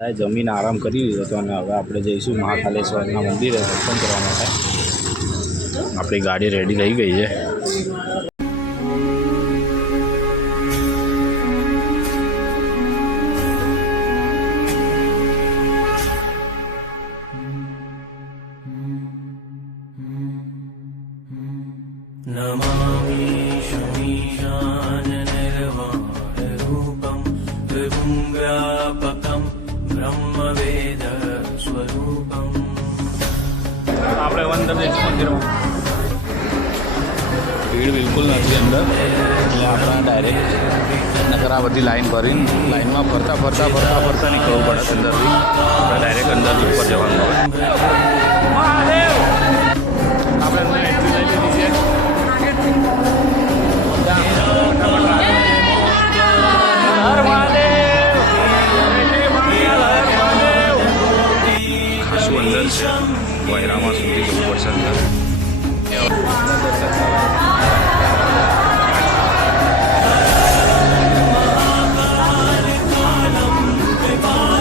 જમીન આરામ કરી લીધો હતો અને હવે આપણે જઈશું મહાકાલેશ્વરના મંદિરે દર્શન કરવા માટે. આપણી ગાડી રેડી થઈ ગઈ છે. नमामि शमीशान निर्वाण रूपम विभुं व्यापकं ब्रह्मवेद स्वरूपम. આપણે અંદર જઈશું મંદિરમાં. ભીડ બિલકુલ નથી અંદર, એટલે આપણે ડાયરેક્ટ નકર આ બધી લાઈન ભરીને લાઈનમાં ફરતા નીકળવું પડે અંદરથી. આપણે ડાયરેક્ટ અંદર ઉપર જવાનું હોય. આપણે અંદર એન્ટ્રી લઈ લીધી છે. ખાસું અંદર છે, વાયરામાં સુધી જવું પડશે અંદર.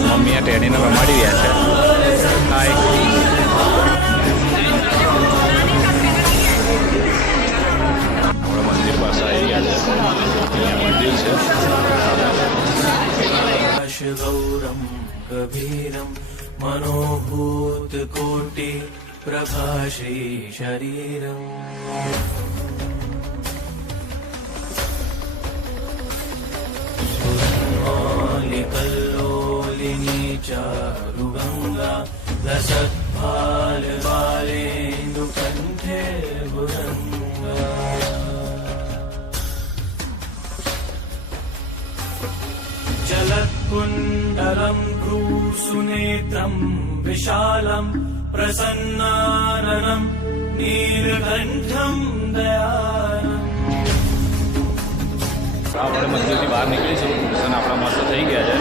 મમ્મીએ ટેડીને રમાડી રહ્યા છે. હાય, મંદિર પાસે આવી ગયા છે. મંદિર છે गौरम गभीरम मनोभूत कोटि प्रभाश्री शरीरम. कल्लोलिनी चारुगंगा लसत्फाल बालेन्दु कंठे भुजंगा. जलत्कुण्डलं भ्रूसुनेत्रं विशालं प्रसन्नाननं नीलकण्ठं दयालम्. આપણે મંદિરથી બહાર નીકળીશું. દર્શન આપણા મસ્ત થઈ ગયા છે.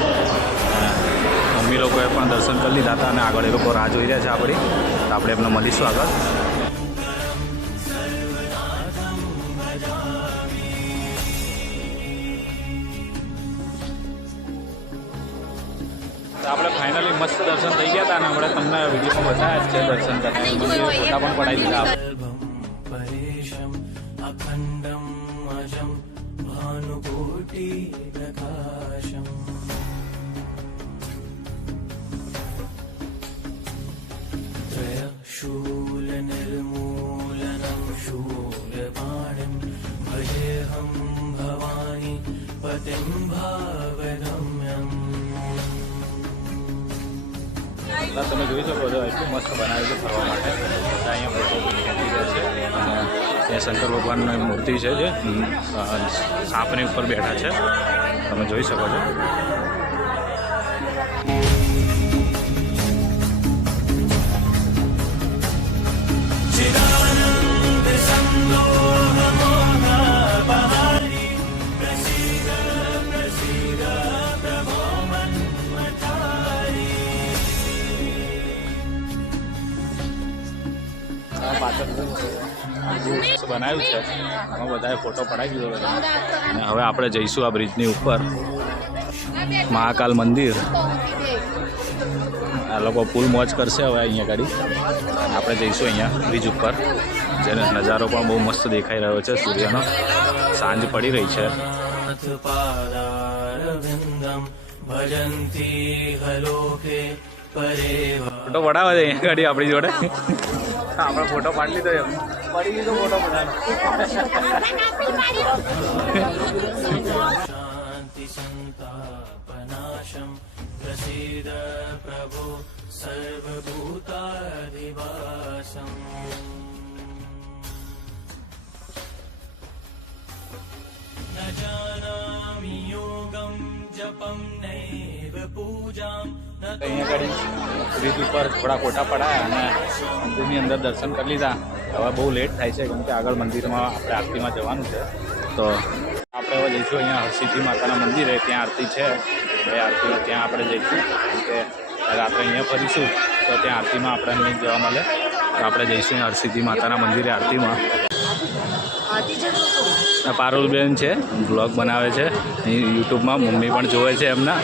મમ્મી લોકોએ પણ દર્શન કરી લીધા હતા અને આગળ એ લોકો રાહ જોઈ રહ્યા છે આપણી. તો આપણે એમને મળીશું આગળ. આપણે ફાઇનલી મસ્ત દર્શન થઈ ગયા હતા અને હમણાં તમને વિડીયોમાં બતાવ્યા જ છે દર્શન કરતા. મંદિર ફોટા પણ પડાવી દીધા. परेशम् अखण्डम् अजम् भानुकोटि प्रकाशम्. त्रयशूल निर्मूलनं शूलपाणिं भजेऽहं भवानी पतिं भावगम्यम्. તમે જોઈ શકો છો એટલું મસ્ત બનાવ્યું છે ફરવા માટે. બધા અહીંયા ફોટો ખેંચી રહ્યા છે. અને ત્યાં શંકર ભગવાનની મૂર્તિ છે જે સાપની ઉપર બેઠા છે. તમે જોઈ શકો છો. બનાવ્યું છે આમાં બધાએ ફોટો પડાવી દીધો અને હવે આપણે જઈશું આ બ્રિજની ઉપર મહાકાલ મંદિર. આ લોકો ફૂલ મોજ કરશે હવે અહીંયા ગાડી. આપણે જઈશું અહીંયા બ્રિજ ઉપર, જેનો નજારો પણ બહુ મસ્ત દેખાઈ રહ્યો છે. સૂર્યનો સાંજ પડી રહી છે. ફોટો પડાવે છે અહીંયા ગાડી આપણી જોડે. આપણે ફોટો પાડી લીધો એમ પડી લીધો ફોટો પડાવવાનો. શાંતિ સંતાપનાશમ પ્રસિદ્ધ પ્રભુ સર્વભૂતાધિવાસમ. ન જાનામિ યોગમ જપમ નૈવ પૂજામ. અહીંયા આગળ બ્રિજ ઉપર થોડા ફોટા પડાયા અને મંદિરની અંદર દર્શન કરી લીધા. હવે બહુ લેટ થાય છે કેમ કે આગળ મંદિરમાં આપણે આરતીમાં જવાનું છે. તો આપણે હવે જઈશું અહીંયા હરસિદ્ધિ માતાના મંદિરે. ત્યાં આરતી છે. એ આરતીમાં ત્યાં આપણે જઈશું કેમ કે રાત્રે અહીંયા ફરીશું તો ત્યાં આરતીમાં આપણને નહીં જવા મળે. તો આપણે જઈશું હરસિદ્ધિ માતાના મંદિરે આરતીમાં. આ પારુલબેન છે, બ્લોગ બનાવે છે યુટ્યુબમાં. મમ્મી પણ જોવે છે એમના.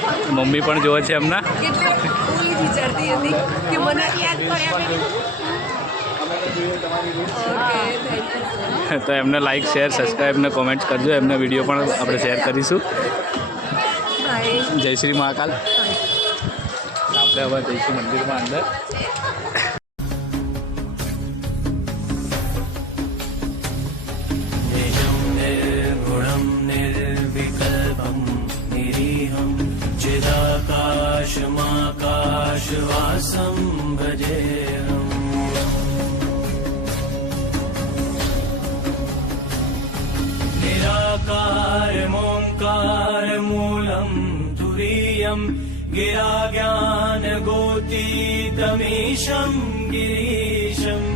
એટલે હું વિચારતી હતી કે મને યાદ કર્યા તો એમને લાઈક, શેર, સબસ્ક્રાઈબ ને કોમેન્ટ કરજો. એમના વિડીયો પણ આપણે શેર કરીશું. જય શ્રી મહાકાલ. આપણે હવે જઈશું મંદિરમાં અંદર. निजं निर्गुणं निर्विकल्पं निरीहं चिदाकाशमाकाशवासं भजेऽहम् निराकारमोङ्कारमूलं तुरीयं गिराज्ञानगोतीतमीशं गिरीशम्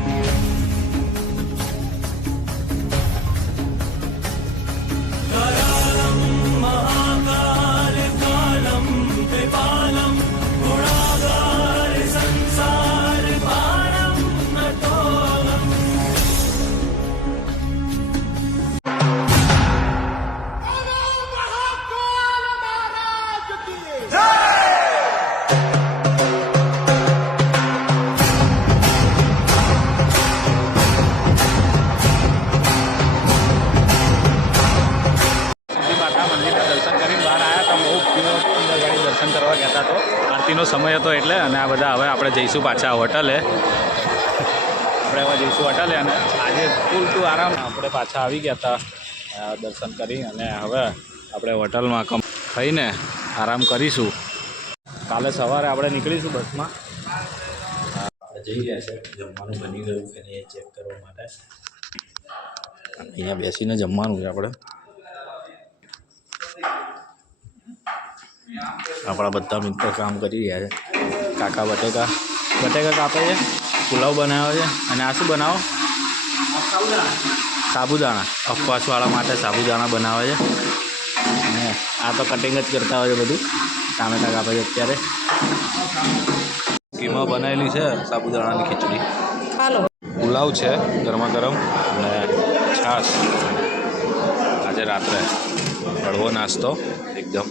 करालं महाकालकालं कृपालं गुणागार संसारपारं नतोऽहम् માતા મંદિરના દર્શન કરીને બહાર આવ્યા તો બહુ ભીડ હતું. અંદર ગાડી દર્શન કરવા ગયા તો આરતીનો સમય હતો એટલે. અને આ બધા હવે આપણે જઈશું પાછા હોટલે. આપણે હવે જઈશું હોટલે અને આજે ફૂલ ટુ આરામ. આપણે પાછા આવી ગયા હતા દર્શન કરી અને હવે આપણે હોટલમાં ખાઈને આરામ કરીશું. કાલે સવારે આપણે નીકળીશું બસમાં. જઈ રહ્યા છે જમવાનું બની ગયું કે નહીં એ ચેક કરવા માટે. અહીંયા બેસીને જમવાનું છે આપણે. આપણા બધા મિત્રો કામ કરી રહ્યા છે. કાકા બટેકા કાપે છે, પુલાવ બનાવે છે. અને આ શું બનાવો? સાબુદાણા. ઉપવાસવાળા માટે સાબુદાણા બનાવે છે. અને આ તો કટિંગ જ કરતા હોય છે બધું. ટામેટા કાપે છે અત્યારે. ઘીમાં બનાવેલી છે સાબુદાણાની ખીચડી. પુલાવ છે ગરમા ગરમ અને છાશ. આજે રાત્રે હળવો નાસ્તો એકદમ.